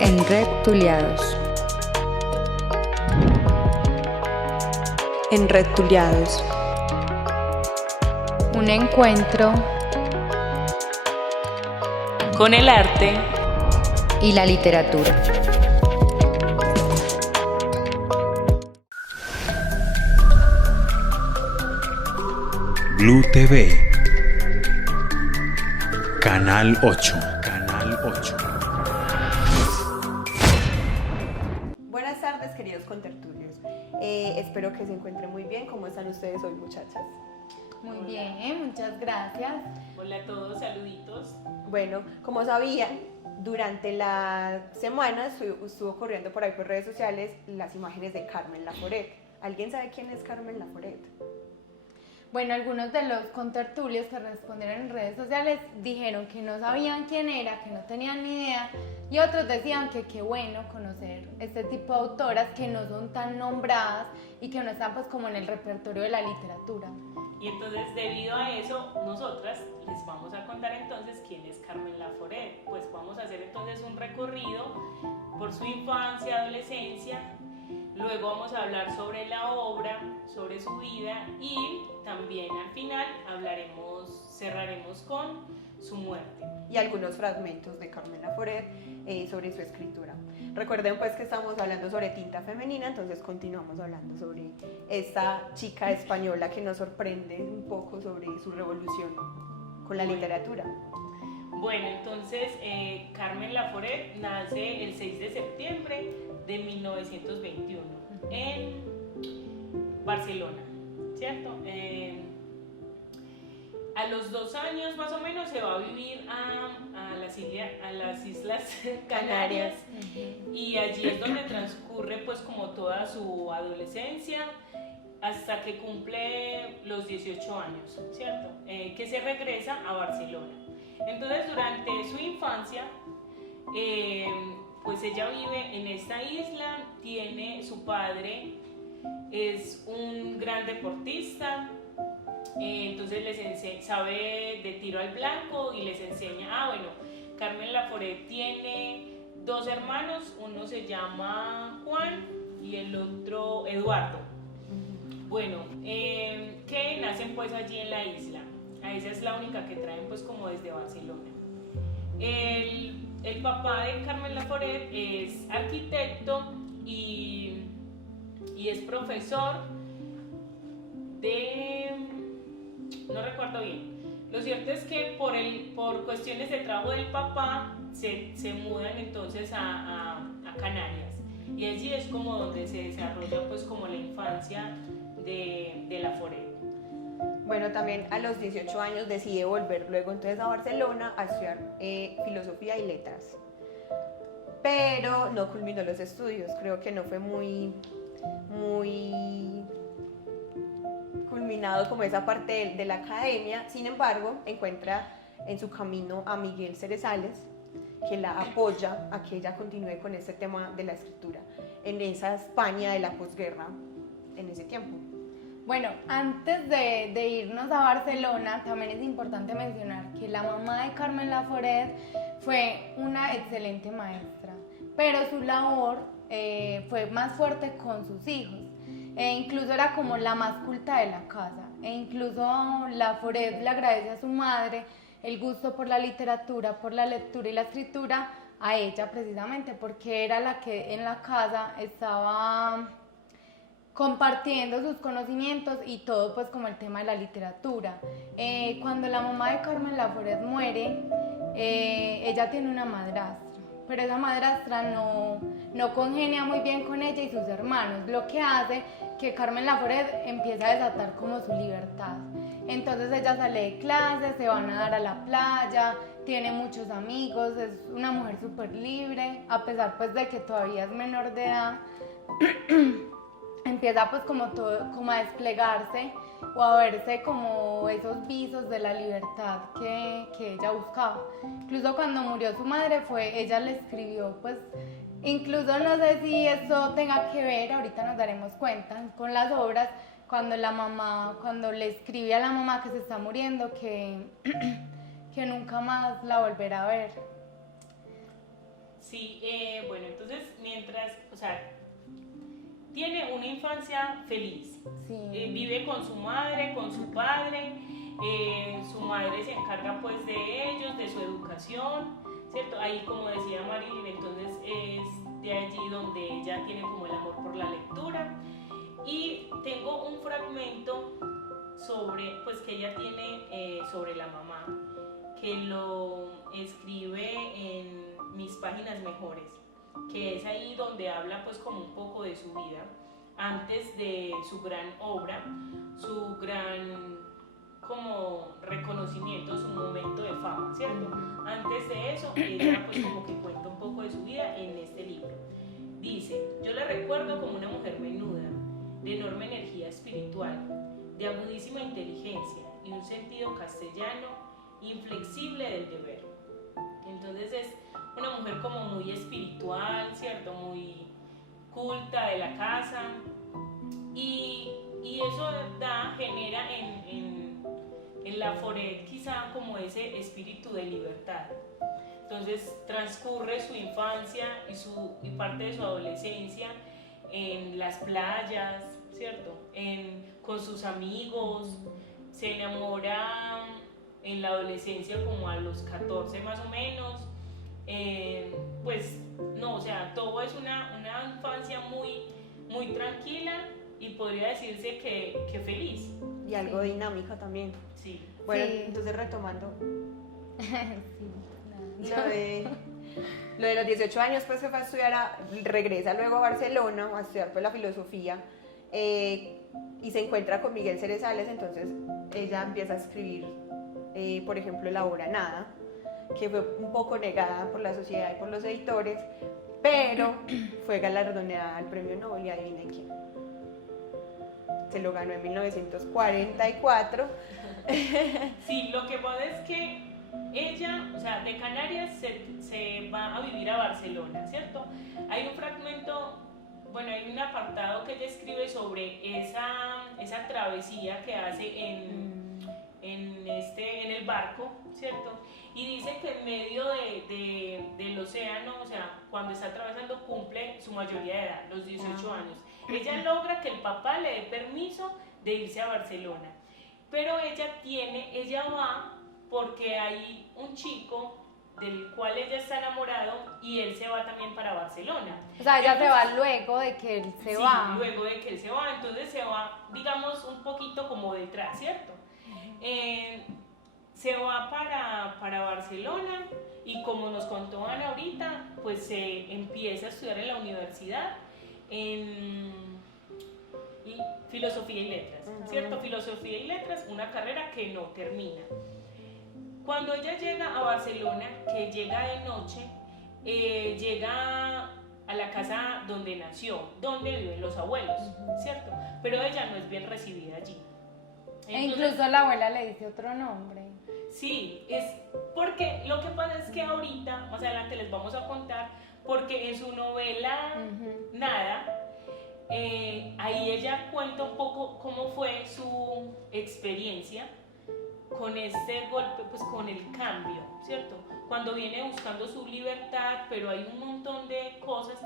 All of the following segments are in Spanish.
en Reptuliados. En Reptuliados. Un encuentro con el arte y la literatura. Blue TV, Canal 8. Canal 8. Buenas tardes, queridos contertulios. Espero que se encuentren muy bien. ¿Cómo están ustedes hoy, muchachas? Muy bien, muchas gracias. Hola a todos, saluditos. Bueno, como sabían, durante la semana estuvo corriendo por ahí por redes sociales las imágenes de Carmen Laforet. ¿Alguien sabe quién es Carmen Laforet? Bueno, algunos de los contertulios que respondieron en redes sociales dijeron que no sabían quién era, que no tenían ni idea, y otros decían que qué bueno conocer este tipo de autoras que no son tan nombradas y que no están pues como en el repertorio de la literatura. Y entonces, debido a eso, nosotras les vamos a contar entonces quién es Carmen Laforet. Pues vamos a hacer entonces un recorrido por su infancia, adolescencia. Luego vamos a hablar sobre la obra, sobre su vida y también al final cerraremos con su muerte. Y algunos fragmentos de Carmen Laforet sobre su escritura. Recuerden pues que estamos hablando sobre tinta femenina, entonces continuamos hablando sobre esta chica española que nos sorprende un poco sobre su revolución con la literatura. Bueno, entonces Carmen Laforet nace el 6 de septiembre de 1921 en Barcelona, ¿cierto? A los 2 años más o menos se va a vivir a las Islas Canarias y allí es donde transcurre pues como toda su adolescencia hasta que cumple los 18 años, ¿cierto? Que se regresa a Barcelona. Entonces durante su infancia pues ella vive en esta isla, tiene su padre, es un gran deportista, entonces sabe de tiro al blanco y les enseña, Carmen Laforet tiene 2 hermanos, uno se llama Juan y el otro Eduardo. Bueno, que nacen pues allí en la isla, a esa es la única que traen pues como desde Barcelona. El papá de Carmen Laforet es arquitecto y es profesor no recuerdo bien. Lo cierto es que por cuestiones de trabajo del papá se mudan entonces a Canarias y allí es como donde se desarrolla pues como la infancia de Laforet. Bueno, también a los 18 años decide volver luego entonces a Barcelona a estudiar filosofía y letras, pero no culminó los estudios, creo que no fue muy culminado como esa parte de la academia. Sin embargo, encuentra en su camino a Miguel Cerezales, que la apoya a que ella continúe con este tema de la escritura en esa España de la posguerra en ese tiempo. Bueno, antes de irnos a Barcelona, también es importante mencionar que la mamá de Carmen Laforet fue una excelente maestra, pero su labor fue más fuerte con sus hijos. Incluso era como la más culta de la casa, e incluso Laforet le agradece a su madre el gusto por la literatura, por la lectura y la escritura, a ella precisamente, porque era la que en la casa estaba compartiendo sus conocimientos y todo pues como el tema de la literatura. Cuando la mamá de Carmen Laforet muere, ella tiene una madrastra, pero esa madrastra no congenia muy bien con ella y sus hermanos, lo que hace que Carmen Laforet empieza a desatar como su libertad. Entonces ella sale de clase, se va a nadar a la playa, tiene muchos amigos, es una mujer súper libre, a pesar pues de que todavía es menor de edad. Empieza pues como a desplegarse o a verse como esos visos de la libertad que ella buscaba. Incluso cuando murió su madre ella le escribió pues, incluso no sé si eso tenga que ver, ahorita nos daremos cuenta, con las obras, cuando le escribe a la mamá que se está muriendo que nunca más la volverá a ver. Sí, bueno, entonces mientras, o sea, tiene una infancia feliz. Sí. Vive con su madre, con su padre, su madre se encarga pues de ellos, de su educación, ¿cierto? Ahí como decía Marilyn, entonces es de allí donde ella tiene como el amor por la lectura. Y tengo un fragmento sobre, pues que ella tiene sobre la mamá, que lo escribe en Mis Páginas Mejores, que es ahí donde habla pues como un poco de su vida antes de su gran obra, su gran como reconocimiento, su momento de fama, ¿cierto? Antes de eso, ella pues como que cuenta un poco de su vida en este libro. Dice: yo la recuerdo como una mujer menuda, de enorme energía espiritual, de agudísima inteligencia y un sentido castellano inflexible del deber. Entonces es una mujer como muy espiritual, ¿cierto? Muy culta de la casa, y eso genera en la Foret quizá como ese espíritu de libertad. Entonces transcurre su infancia y parte de su adolescencia en las playas, ¿cierto? Con sus amigos, se enamora en la adolescencia como a los 14 más o menos. Pues no, o sea, todo es una infancia muy, muy tranquila y podría decirse que feliz. Y algo dinámica también. Sí. Bueno, Sí. entonces retomando Sí, lo de los 18 años, pues se fue a estudiar, regresa luego a Barcelona a estudiar pues la filosofía, y se encuentra con Miguel Cerezales. Entonces ella empieza a escribir, por ejemplo, la obra Nada, que fue un poco negada por la sociedad y por los editores, pero fue galardonada al premio Nobel, y adivinen quién. Se lo ganó en 1944. Sí, lo que pasa es que ella, o sea, de Canarias se va a vivir a Barcelona, ¿cierto? Hay un fragmento, bueno, hay un apartado que ella escribe sobre esa travesía que hace en el barco, ¿cierto? Y dice que en medio del océano, o sea, cuando está atravesando, cumple su mayoría de edad, los 18 años. Ella logra que el papá le dé permiso de irse a Barcelona, pero ella va porque hay un chico del cual ella está enamorado y él se va también para Barcelona. o sea, ella se Entonces, va luego de que él se sí, va. luego de que él se va, entonces se va, digamos, un poquito como detrás, ¿cierto? Se va para Barcelona y, como nos contó Ana ahorita, pues se empieza a estudiar en la universidad en filosofía y letras, ¿cierto? Filosofía y letras, una carrera que no termina. Cuando ella llega a Barcelona, que llega de noche, llega a la casa donde nació, donde viven los abuelos, ¿cierto? Pero ella no es bien recibida allí. E incluso la abuela le dice otro nombre. Sí, es porque lo que pasa es que ahorita, más adelante les vamos a contar, porque en su novela Nada, ahí ella cuenta un poco cómo fue su experiencia con este golpe, pues con el cambio, ¿cierto? Cuando viene buscando su libertad, pero hay un montón de cosas,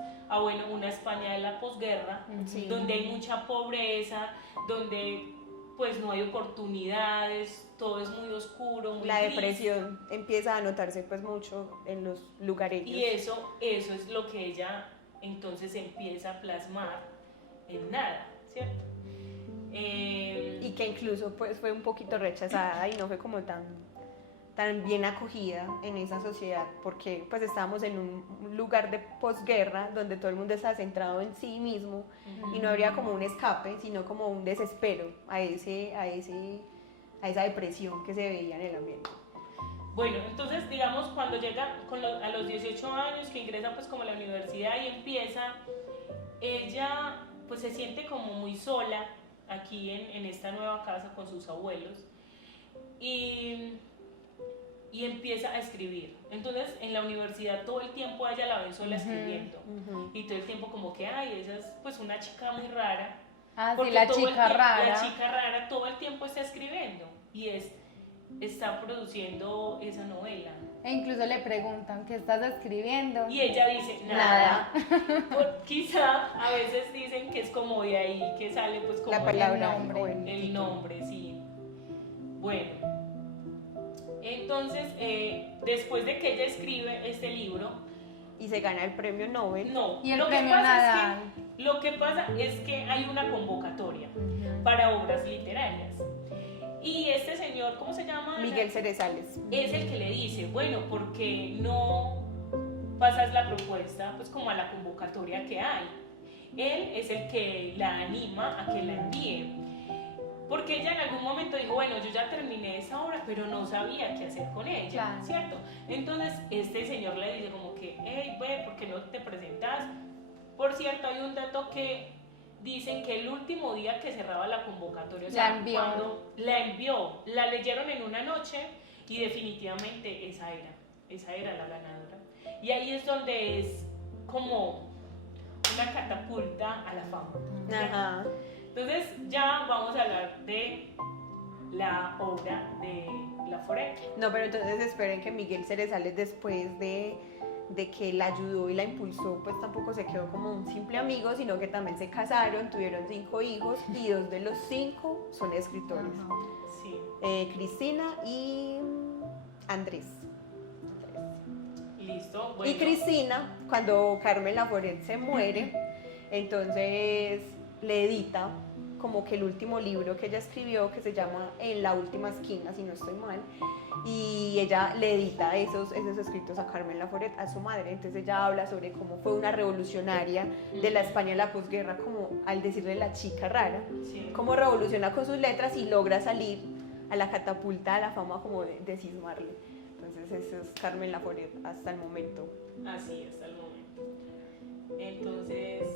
bueno, una España de la posguerra, Sí. donde hay mucha pobreza, donde pues no hay oportunidades, todo es muy oscuro, muy La gris. depresión empieza a notarse pues mucho en los lugareños. Y eso es lo que ella entonces empieza a plasmar en Nada, ¿cierto? Y que incluso pues fue un poquito rechazada y no fue como tan bien acogida en esa sociedad, porque pues estábamos en un lugar de posguerra donde todo el mundo estaba centrado en sí mismo y no habría como un escape, sino como un desespero a esa depresión que se veía en el ambiente. Bueno, entonces digamos cuando llega a los 18 años, que ingresa pues como a la universidad y empieza, ella pues se siente como muy sola aquí en esta nueva casa con sus abuelos y empieza a escribir. Entonces en la universidad todo el tiempo a ella la ven sola escribiendo y todo el tiempo como que, ay, esa es pues una chica muy rara. Ah, sí, Porque la todo el chica tiempo- rara. La chica rara todo el tiempo está escribiendo y es está produciendo esa novela. E incluso le preguntan, ¿qué estás escribiendo? Y ella dice, nada. Quizá a veces dicen que es como de ahí que sale pues como La palabra el nombre. o el el título. nombre, sí. Bueno, entonces después de que ella escribe este libro, Y se gana el premio Nobel. no, Y el lo que premio pasa Nadal. lo que pasa es que hay una convocatoria para obras literarias. Y este señor, ¿cómo se llama? Miguel Cerezales. Es el que le dice, bueno, ¿por qué no pasas la propuesta pues como a la convocatoria que hay? Él es el que la anima a que la envíe. Porque ella en algún momento dijo, bueno, yo ya terminé esa obra, pero no sabía qué hacer con ella, Claro. ¿cierto? Entonces este señor le dice como que, hey, ve, ¿por qué no te presentas? Por cierto, hay un dato que dicen que el último día que cerraba la convocatoria, o sea, La envió. cuando la envió, la leyeron en una noche y definitivamente esa era la ganadora. Y ahí es donde es como una catapulta a la fama. ¿cierto? Ajá. Entonces ya vamos a hablar de la obra de Laforet. No, pero entonces esperen que Miguel Cerezales, después de que la ayudó y la impulsó, pues tampoco se quedó como un simple amigo, sino que también se casaron, tuvieron 5 hijos y 2 de los 5 son escritores. Ajá. Sí, Cristina y Andrés. listo. Bueno, Y Cristina, cuando Carmen Laforet se muere, entonces le edita como que el último libro que ella escribió, que se llama En la última esquina, si no estoy mal, y ella le edita esos escritos a Carmen Laforet, a su madre. Entonces ella habla sobre cómo fue una revolucionaria de la España de la posguerra, como al decirle la chica rara, sí. cómo revoluciona con sus letras y logra salir a la catapulta, a la fama, como de cismarle. Entonces eso es Carmen Laforet hasta el momento. Así hasta el momento. Entonces,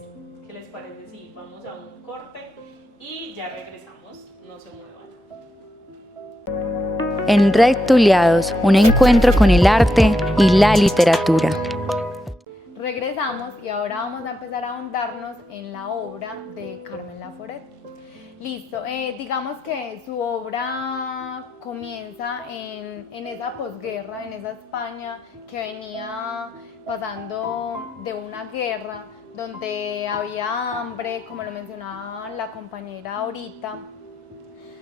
¿qué les parece si vamos a un corte y ya regresamos? No se muevan. En Rectuliados, un encuentro con el arte y la literatura. Regresamos y ahora vamos a empezar a ahondarnos en la obra de Carmen Laforet. Listo, digamos que su obra comienza en esa posguerra, en esa España que venía pasando de una guerra donde había hambre, como lo mencionaba la compañera ahorita,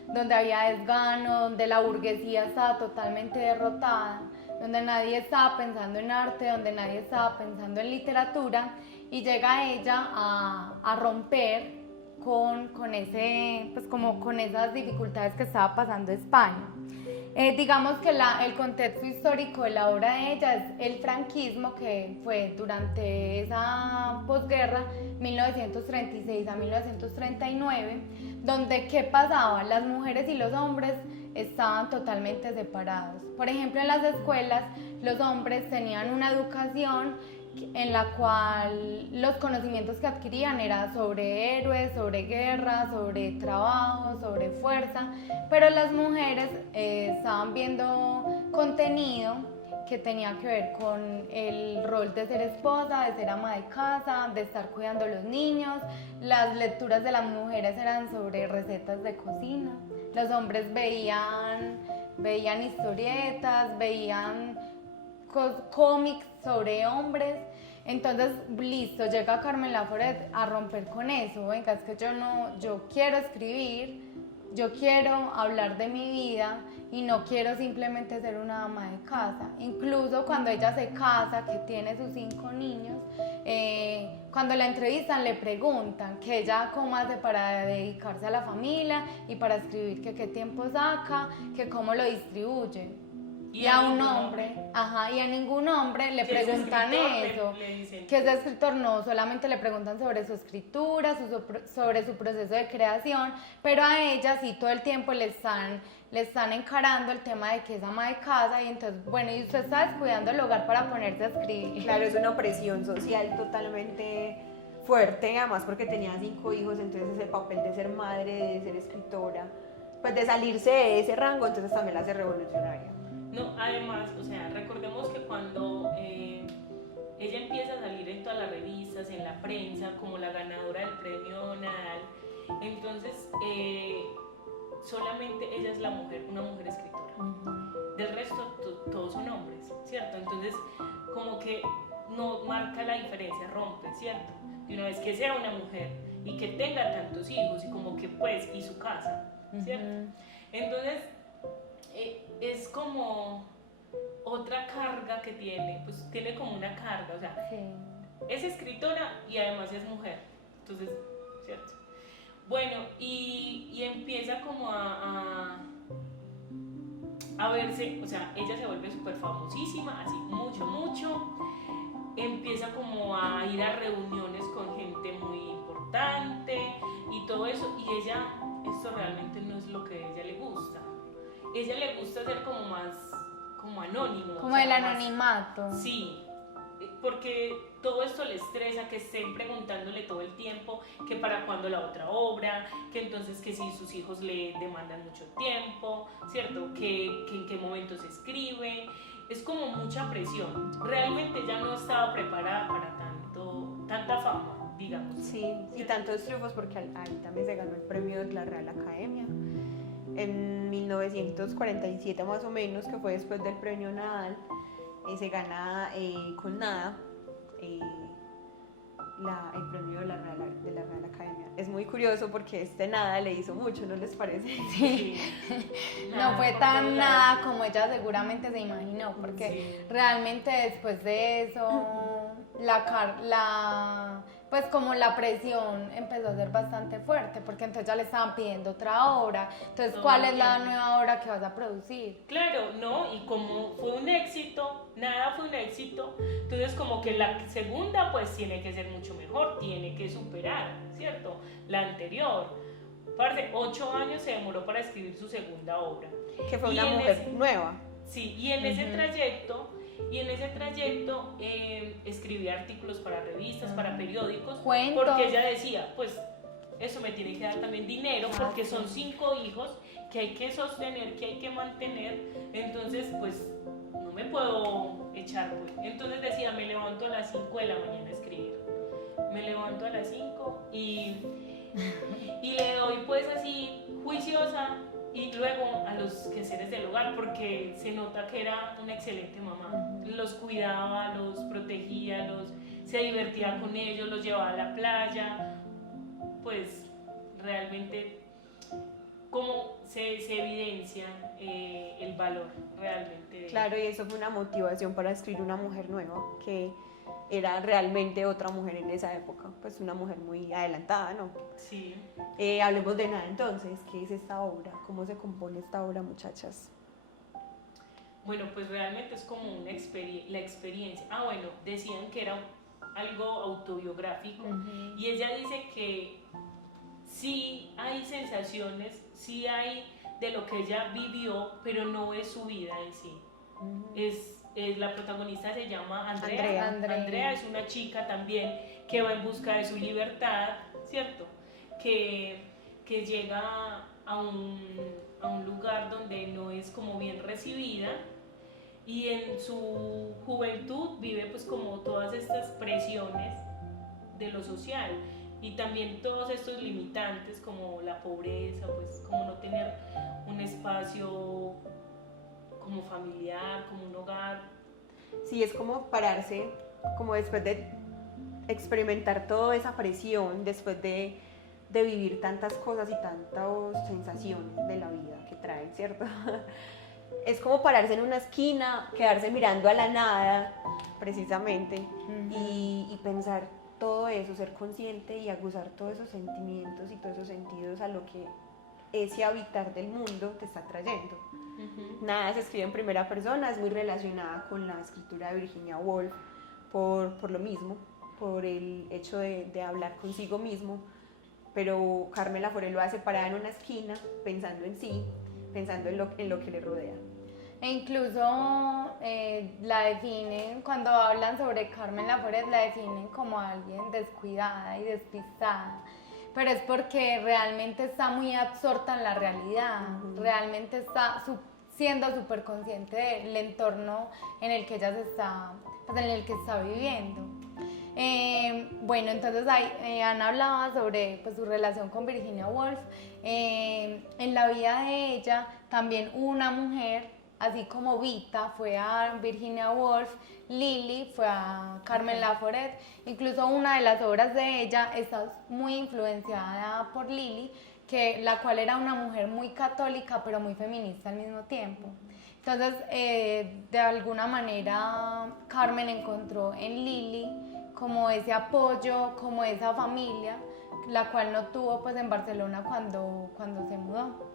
donde había desgano, donde la burguesía estaba totalmente derrotada, donde nadie estaba pensando en arte, donde nadie estaba pensando en literatura, y llega ella a romper con ese, pues como con esas dificultades que estaba pasando España. Digamos que el contexto histórico de la obra de ella es el franquismo, que fue durante esa posguerra, 1936 a 1939, donde ¿qué pasaba? Las mujeres y los hombres estaban totalmente separados. Por ejemplo, en las escuelas los hombres tenían una educación en la cual los conocimientos que adquirían eran sobre héroes, sobre guerra, sobre trabajo, sobre fuerza, pero las mujeres estaban viendo contenido que tenía que ver con el rol de ser esposa, de ser ama de casa, de estar cuidando a los niños. Las lecturas de las mujeres eran sobre recetas de cocina. Los hombres veían historietas, veían cómics sobre hombres. Entonces, listo, llega Carmen Laforet a romper con eso. Venga, es que yo quiero escribir, yo quiero hablar de mi vida y no quiero simplemente ser una ama de casa. Incluso cuando ella se casa, que tiene sus 5 niños, cuando la entrevistan le preguntan que ella cómo hace para dedicarse a la familia y para escribir, que qué tiempo saca, que cómo lo distribuye. Y a un hombre, y a ningún hombre le Que es preguntan escritor, eso, le dicen. que es escritor, no, solamente le preguntan sobre su escritura, sobre su proceso de creación, pero a ella sí todo el tiempo le están encarando el tema de que es ama de casa, y entonces, bueno, y usted está descuidando el hogar para ponerse a escribir. Claro, es una opresión social totalmente fuerte, además porque tenía 5 hijos, entonces el papel de ser madre, de ser escritora, pues de salirse de ese rango, entonces también la hace revolucionaria. No, además, o sea, recordemos que cuando ella empieza a salir en todas las revistas, en la prensa, como la ganadora del premio Nadal, entonces solamente ella es la mujer, una mujer escritora. Del resto todos son hombres, ¿cierto? Entonces como que no marca la diferencia, rompe, ¿cierto? De una vez que sea una mujer y que tenga tantos hijos y como que pues, y su casa, ¿cierto? Entonces es como otra carga que tiene, pues tiene como una carga, o sea, Sí. es escritora y además es mujer, entonces, ¿cierto? Bueno, y empieza como a verse, o sea, ella se vuelve súper famosísima, así mucho, empieza como a ir a reuniones con gente muy importante y todo eso, y ella, esto realmente no es lo que a ella le gusta. Ella le gusta ser como más, como anónimo. Como o sea, el más- anonimato. Sí, porque todo esto le estresa, que estén preguntándole todo el tiempo que para cuándo la otra obra, que entonces que si sus hijos le demandan mucho tiempo, ¿cierto? Que en qué momento se escribe, es como mucha presión. Realmente ella no estaba preparada para tanta fama, digamos. Sí, y tantos triunfos porque ahí también se ganó el premio de la Real Academia. En 1947 más o menos, que fue después del premio Nadal, se gana con Nada el premio de la Real Academia. Es muy curioso porque Nada le hizo mucho, ¿no les parece? Sí. No fue por tan todos nada lados. como ella seguramente se imaginó, porque Sí. realmente después de eso, pues como la presión empezó a ser bastante fuerte, porque entonces ya le estaban pidiendo otra obra, entonces Todo ¿cuál es el la tiempo. nueva obra que vas a producir? Claro, ¿no? Y como fue un éxito, Nada fue un éxito, entonces como que la segunda pues tiene que ser mucho mejor, tiene que superar, ¿cierto? La anterior. Parce, 8 años se demoró para escribir su segunda obra. Que fue Y una en mujer ese- nueva. Sí, y en ese trayecto, escribía artículos para revistas, para periódicos, Cuentos. porque ella decía, pues eso me tiene que dar también dinero, porque son 5 hijos que hay que sostener, que hay que mantener, entonces pues no me puedo echar, pues. Entonces decía, me levanto a las 5 de la mañana a escribir, me levanto a las 5 y le doy pues así juiciosa y luego a los quehaceres del hogar, porque se nota que era una excelente mamá. Los cuidaba, los protegía, se divertía con ellos, los llevaba a la playa, pues realmente cómo se evidencia el valor realmente de Claro, y eso fue una motivación para escribir una mujer nueva, que era realmente otra mujer en esa época, pues una mujer muy adelantada, ¿no? Sí. Hablemos de Nada entonces, ¿qué es esta obra? ¿Cómo se compone esta obra, muchachas? Bueno, pues realmente es como la experiencia. Ah, bueno, decían que era algo autobiográfico y ella dice que sí hay sensaciones, sí hay de lo que ella vivió, pero no es su vida en sí. La protagonista se llama Andrea. Andrea es una chica también que va en busca de su libertad, ¿cierto? Que llega a un lugar donde no es como bien recibida y en su juventud vive pues como todas estas presiones de lo social y también todos estos limitantes como la pobreza, pues como no tener un espacio como familiar, como un hogar. Sí, es como pararse, como después de experimentar toda esa presión, después de vivir tantas cosas y tantas sensaciones de la vida que traen, ¿cierto? Es como pararse en una esquina, quedarse mirando a la nada, precisamente, y pensar todo eso, ser consciente y aguzar todos esos sentimientos y todos esos sentidos a lo que ese habitar del mundo te está trayendo. Nada se escribe en primera persona, es muy relacionada con la escritura de Virginia Woolf por lo mismo, por el hecho de hablar consigo mismo, pero Carmen Laforet lo hace parada en una esquina, pensando en sí, pensando en lo que le rodea. E incluso la definen, cuando hablan sobre Carmen Laforet, la definen como alguien descuidada y despistada. Pero es porque realmente está muy absorta en la realidad, realmente está siendo súper consciente del entorno en el que ella pues en el que está viviendo. Bueno, entonces Ana hablaba sobre pues, su relación con Virginia Woolf. En la vida de ella también una mujer, así como Vita fue a Virginia Woolf, Lily fue a Carmen Laforet. Incluso una de las obras de ella está muy influenciada por Lily, la cual era una mujer muy católica pero muy feminista al mismo tiempo. Entonces, de alguna manera, Carmen encontró en Lily como ese apoyo, como esa familia, la cual no tuvo pues en Barcelona cuando se mudó.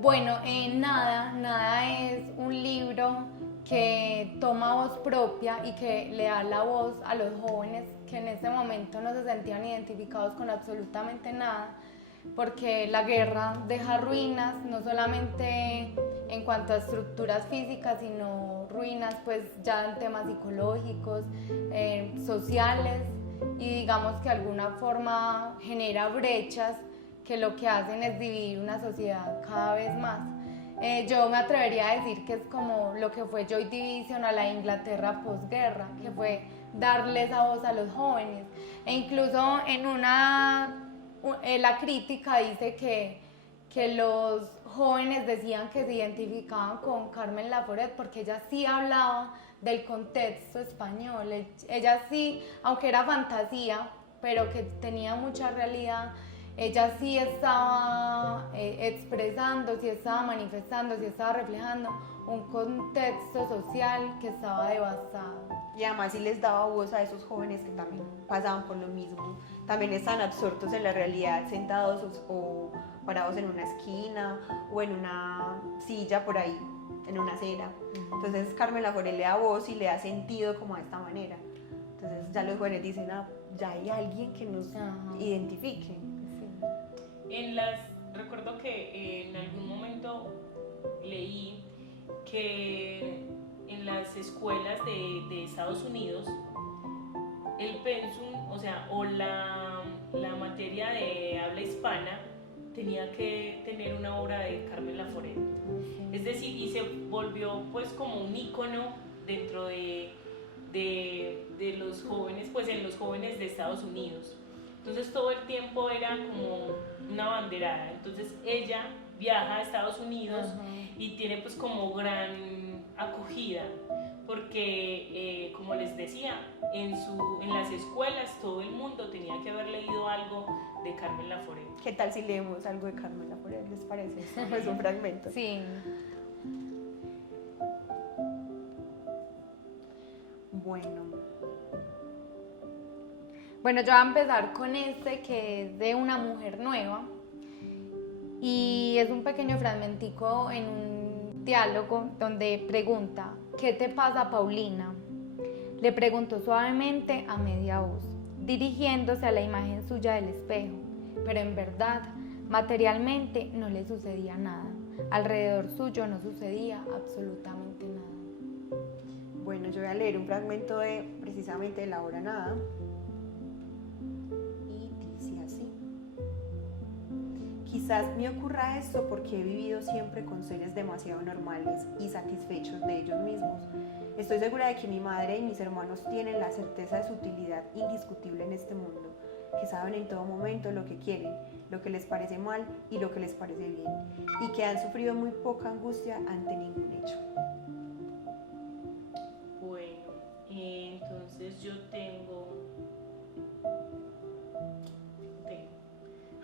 Bueno, Nada es un libro que toma voz propia y que le da la voz a los jóvenes que en ese momento no se sentían identificados con absolutamente nada, porque la guerra deja ruinas, no solamente en cuanto a estructuras físicas, sino ruinas pues ya en temas psicológicos, sociales, y digamos que de alguna forma genera brechas que lo que hacen es dividir una sociedad cada vez más. Yo me atrevería a decir que es como lo que fue Joy Division a la Inglaterra posguerra, que fue darle esa voz a los jóvenes. E incluso la crítica dice que los jóvenes decían que se identificaban con Carmen Laforet porque ella sí hablaba del contexto español. Ella sí, aunque era fantasía, pero que tenía mucha realidad, ella sí estaba expresando, sí estaba manifestando, sí estaba reflejando un contexto social que estaba devastado. Y además sí les daba voz a esos jóvenes que también pasaban por lo mismo, también están absortos en la realidad, sentados o parados en una esquina o en una silla por ahí, en una acera. Entonces Carmen Laforet le da voz y le da sentido como de esta manera. Entonces ya los jóvenes dicen, ya hay alguien que nos identifique. Recuerdo que en algún momento leí que en las escuelas de Estados Unidos el pensum, o la materia de habla hispana tenía que tener una obra de Carmen Laforet. Es decir, y se volvió pues como un ícono dentro de los jóvenes, pues en los jóvenes de Estados Unidos. Entonces todo el tiempo era como una banderada. Entonces ella viaja a Estados Unidos y tiene pues como gran acogida, porque como les decía, en las escuelas todo el mundo tenía que haber leído algo de Carmen Laforet. ¿Qué tal si leemos algo de Carmen Laforet? ¿Les parece? Es un fragmento. Sí. Bueno, yo voy a empezar con que es de una mujer nueva, y es un pequeño fragmentico en un diálogo donde pregunta: ¿qué te pasa, Paulina? Le preguntó suavemente a media voz, dirigiéndose a la imagen suya del espejo, pero en verdad, materialmente no le sucedía nada. Alrededor suyo no sucedía absolutamente nada. Bueno, yo voy a leer un fragmento precisamente de la obra Nada. Quizás me ocurra esto porque he vivido siempre con seres demasiado normales y satisfechos de ellos mismos. Estoy segura de que mi madre y mis hermanos tienen la certeza de su utilidad indiscutible en este mundo, que saben en todo momento lo que quieren, lo que les parece mal y lo que les parece bien, y que han sufrido muy poca angustia ante ningún hecho. Bueno, entonces yo tengo...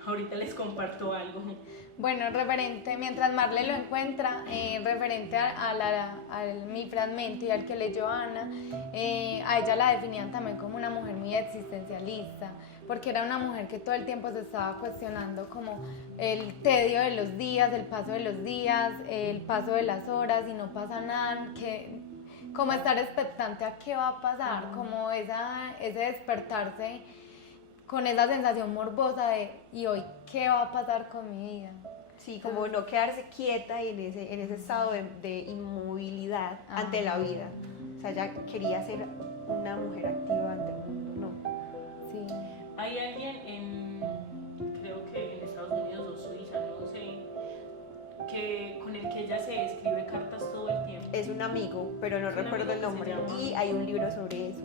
Ahorita les comparto algo. Bueno, mientras Marle lo encuentra, referente a mi fragmento y al que leyó Ana, a ella la definían también como una mujer muy existencialista, porque era una mujer que todo el tiempo se estaba cuestionando como el tedio de los días, el paso de los días, el paso de las horas y no pasa nada, como estar expectante a qué va a pasar, como ese despertarse con esa sensación morbosa de ¿y hoy qué va a pasar con mi vida? Sí, como no quedarse quieta y en ese estado de inmovilidad ante la vida. O sea, ella quería ser una mujer activa ante el mundo, ¿no? Sí. Hay alguien creo que en Estados Unidos o Suiza, no sé, con el que ella se escribe cartas todo el tiempo. Es un amigo, pero no recuerdo el nombre. Y hay un libro sobre eso.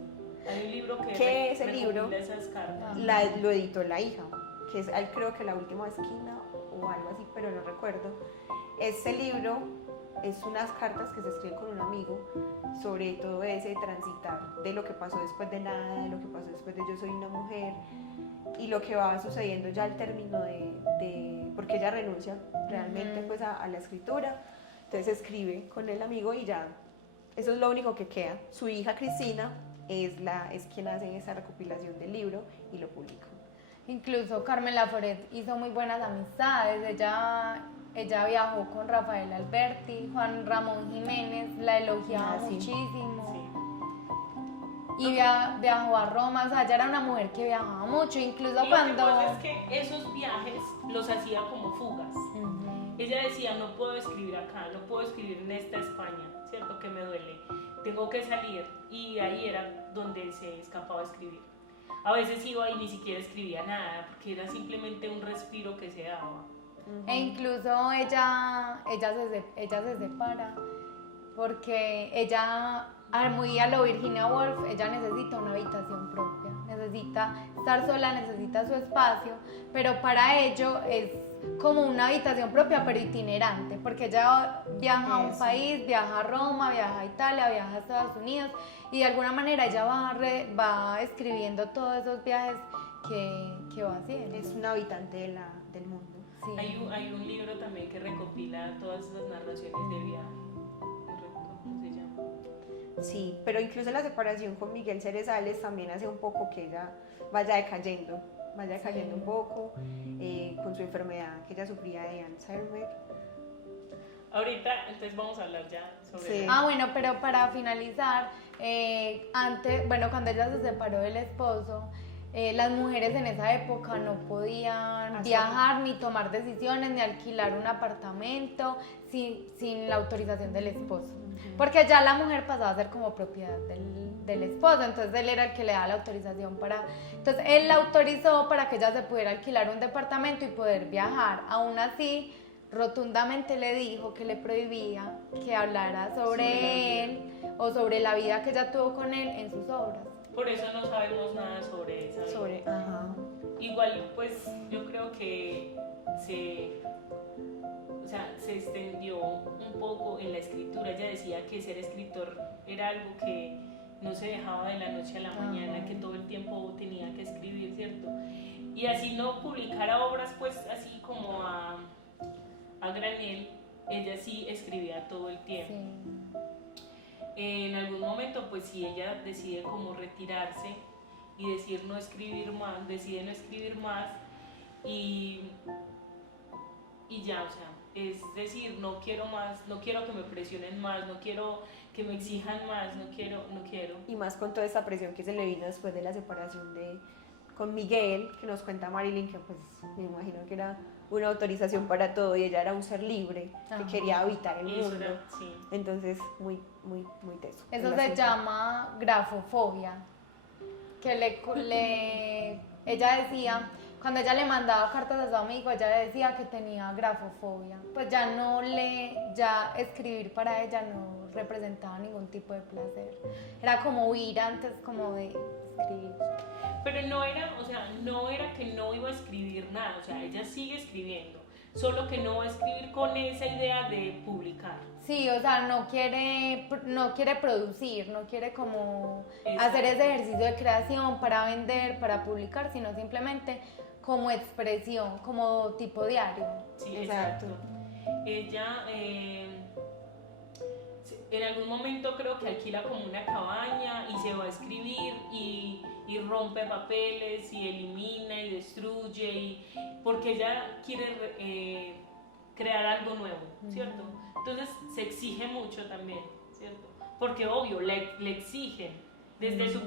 Hay un libro libro que ese libro recopila esas cartas. lo editó la hija, que es creo que La Última Esquina o algo así, pero no recuerdo. Este libro es unas cartas que se escriben con un amigo sobre todo ese transitar de lo que pasó después de nada, de lo que pasó después de Yo soy una mujer y lo que va sucediendo ya al término porque ella renuncia realmente pues a la escritura, entonces escribe con el amigo y ya, eso es lo único que queda. Su hija Cristina es quien hace esa recopilación del libro y lo publica. Incluso Carmen Laforet hizo muy buenas amistades, ella viajó con Rafael Alberti, Juan Ramón Jiménez, la elogiaba Sí. muchísimo. Sí. Y viajó a Roma, o sea, ella era una mujer que viajaba mucho, incluso Lo que cuando... pasa es que esos viajes los hacía como fugas. Ujú. Ella decía, no puedo escribir acá, no puedo escribir en esta España, ¿cierto? Que me duele, tengo que salir. Y ahí era donde se escapaba a escribir. A veces iba y ni siquiera escribía nada, porque era simplemente un respiro que se daba. E incluso ella se separa porque ella, muy a lo Virginia Woolf, ella necesita una habitación propia, necesita estar sola, necesita su espacio, pero para ello es como una habitación propia pero itinerante, porque ella viaja a un país, viaja a Roma, viaja a Italia, viaja a Estados Unidos y de alguna manera ella va escribiendo todos esos viajes que va haciendo. Es una habitante del mundo. Sí. Hay un libro también que recopila todas esas narraciones de viaje. No recuerdo cómo se llama. Sí, pero incluso la separación con Miguel Cerezales también hace un poco que ella vaya decayendo un poco con su enfermedad que ella sufría de Alzheimer. Ahorita, entonces vamos a hablar ya sobre Sí. Bueno, pero para finalizar, cuando ella se separó del esposo, las mujeres en esa época no podían viajar, ni tomar decisiones, ni alquilar un apartamento sin la autorización del esposo. Porque ya la mujer pasaba a ser como propiedad del esposo, entonces él era el que le daba la autorización Entonces él la autorizó para que ella se pudiera alquilar un departamento y poder viajar. Aún así, rotundamente le dijo que le prohibía que hablara sobre él o sobre la vida que ella tuvo con él en sus obras. Por eso no sabemos nada sobre esa vida. Ajá. Igual, pues yo creo que se extendió un poco en la escritura. Ella decía que ser escritor era algo que no se dejaba de la noche a la mañana, que todo el tiempo tenía que escribir, ¿cierto? Y así no publicara obras, pues así como a granel, ella sí escribía todo el tiempo. Sí. En algún momento, pues si ella decide como retirarse y decide no escribir más y ya, o sea, es decir, no quiero más, no quiero que me presionen más, no quiero que me exijan más, no quiero. Y más con toda esta presión que se le vino después de la separación con Miguel, que nos cuenta Marilyn, que pues me imagino que era una autorización para todo y ella era un ser libre que quería habitar el Eso mundo. era, sí. Entonces, muy, muy, muy teso. Eso se llama grafofobia, ella decía, cuando ella le mandaba cartas a su amigo, ella decía que tenía grafofobia, pues ya escribir para ella no representaba ningún tipo de placer, era como huir antes como de escribir. Pero no era que no iba a escribir nada, o sea, ella sigue escribiendo, solo que no va a escribir con esa idea de publicar. Sí, o sea, no quiere producir, no quiere como Exacto. hacer ese ejercicio de creación para vender, para publicar, sino simplemente como expresión, como tipo diario. Sí, Exacto. Ella en algún momento creo que alquila como una cabaña y se va a escribir y rompe papeles y elimina y destruye porque ella quiere crear algo nuevo, ¿cierto? Entonces se exige mucho también, ¿cierto? Porque obvio, le exigen desde su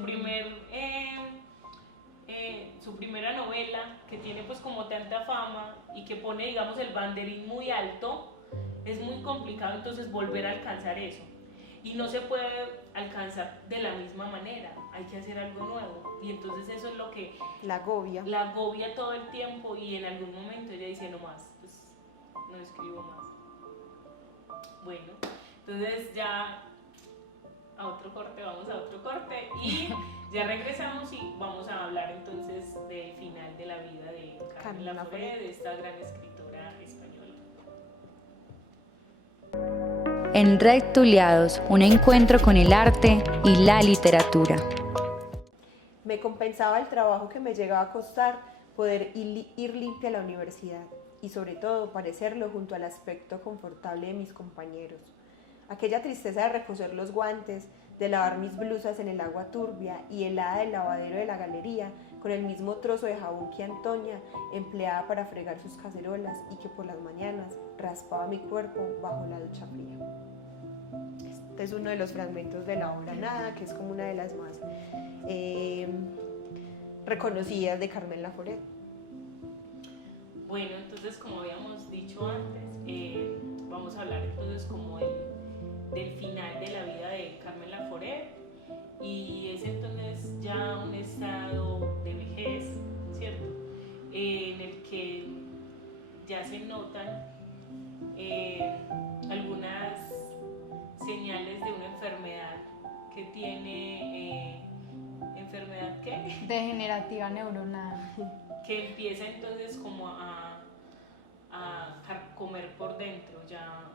primera novela, que tiene pues como tanta fama y que pone, digamos, el banderín muy alto, es muy complicado entonces volver a alcanzar eso. Y no se puede alcanzar de la misma manera, hay que hacer algo nuevo. Y entonces eso es lo que La agobia. la agobia todo el tiempo y en algún momento ella dice, no más, pues no escribo más. Bueno, entonces ya vamos a otro corte y ya regresamos y vamos a hablar entonces del final de la vida de Carmen Laforet, de esta gran escritora española. En Reptuliados, un encuentro con el arte y la literatura. Me compensaba el trabajo que me llegaba a costar poder ir limpia a la universidad y sobre todo parecerlo junto al aspecto confortable de mis compañeros. Aquella tristeza de recoger los guantes, de lavar mis blusas en el agua turbia y helada del lavadero de la galería con el mismo trozo de jabón que Antonia empleaba para fregar sus cacerolas y que por las mañanas raspaba mi cuerpo bajo la ducha fría. Este es uno de los fragmentos de la obra Nada, que es como una de las más reconocidas de Carmen Laforet. Bueno, entonces como habíamos dicho antes, vamos a hablar entonces como del final de la vida de Carmen Laforet, y es entonces ya un estado de vejez, ¿cierto? En el que ya se notan algunas señales de una enfermedad que tiene, ¿enfermedad qué? Degenerativa neuronal. Que empieza entonces como a comer por dentro, ya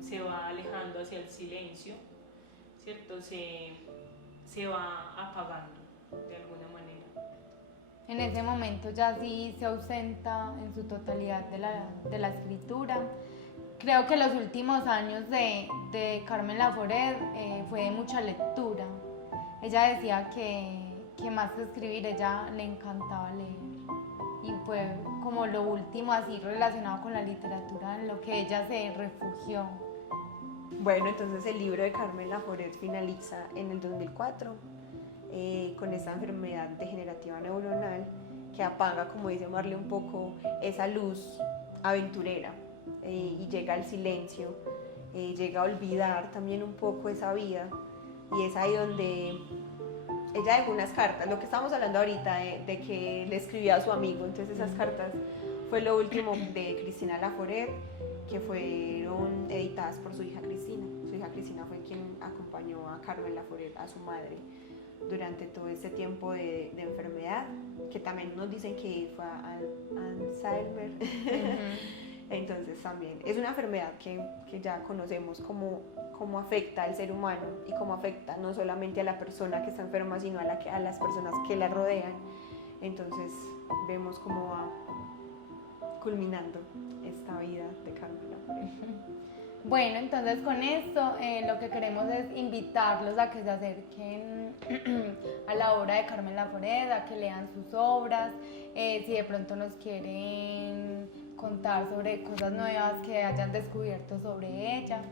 se va alejando hacia el silencio, ¿cierto? Se va apagando de alguna manera. En ese momento ya sí se ausenta en su totalidad de la escritura. Creo que los últimos años de Carmen Laforet fue de mucha lectura. Ella decía que más que escribir, ella le encantaba leer. Y fue como lo último así relacionado con la literatura en lo que ella se refugió. Bueno, entonces el libro de Carmen Laforet finaliza en el 2004 con esta enfermedad degenerativa neuronal que apaga, como dice Marle, un poco esa luz aventurera y llega al silencio, llega a olvidar también un poco esa vida, y es ahí donde ella dejó unas cartas, lo que estamos hablando ahorita de que le escribía a su amigo. Entonces esas cartas fue lo último de Cristina Laforet, que fueron editadas por su hija Cristina. Su hija Cristina fue quien acompañó a Carmen Laforet, a su madre, durante todo este tiempo de enfermedad, que también nos dicen que fue Alzheimer. Entonces también es una enfermedad que ya conocemos cómo afecta al ser humano y cómo afecta no solamente a la persona que está enferma, sino a las personas que la rodean. Entonces vemos cómo va culminando esta vida de Carmen Laforet. Bueno, entonces con esto lo que queremos es invitarlos a que se acerquen a la obra de Carmen Laforet, a que lean sus obras, si de pronto nos quieren contar sobre cosas nuevas que hayan descubierto sobre ella.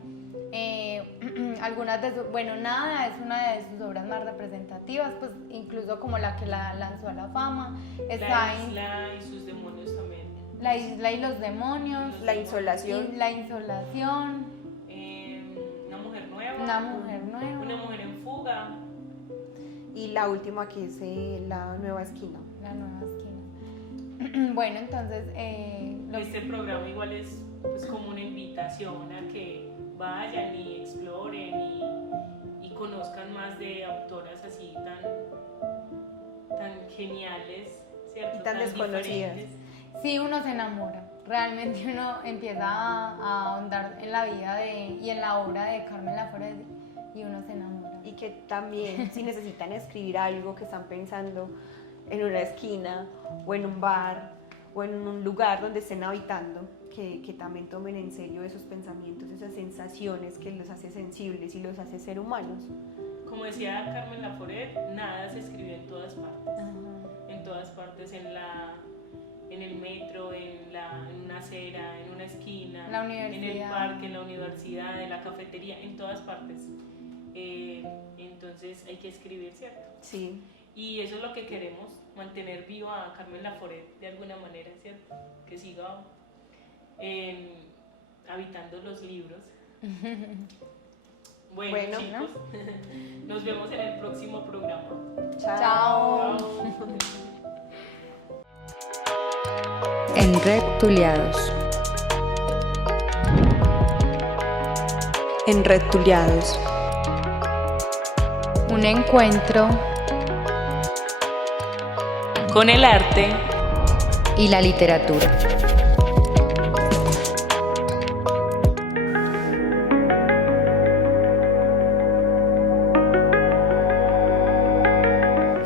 Algunas de Nada es una de sus obras más representativas, pues incluso como la que la lanzó a la fama. La isla y sus demonios también. La isla y los demonios. La insolación. La insolación. Una mujer nueva. Una mujer nueva. Una mujer en fuga. Y la última, que es La Nueva Esquina. La Nueva Esquina. Bueno, entonces este programa igual es pues como una invitación a que vayan y exploren y conozcan más de autoras así tan geniales, ¿cierto? Y tan desconocidas. Diferentes. Sí, uno se enamora. Realmente uno empieza a ahondar en la vida y en la obra de Carmen Laforet y uno se enamora. Y que también, si necesitan escribir algo que están pensando en una esquina o en un bar o en un lugar donde estén habitando, que también tomen en serio esos pensamientos, esas sensaciones que los hace sensibles y los hace ser humanos. Como decía Carmen Laforet, nada se escribió en todas partes. Ajá. En todas partes, en el metro, en una acera, en una esquina, La universidad. en el parque, en la universidad, en la cafetería, en todas partes. Entonces hay que escribir, ¿cierto? Sí. Y eso es lo que queremos, mantener viva a Carmen Laforet de alguna manera, ¿cierto? Que siga habitando los libros. Bueno, chicos, nos vemos en el próximo programa. Chao. En Reptuliados. En Reptuliados. un encuentro con el arte y la literatura.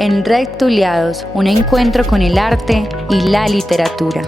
En Rectuliados, un encuentro con el arte y la literatura.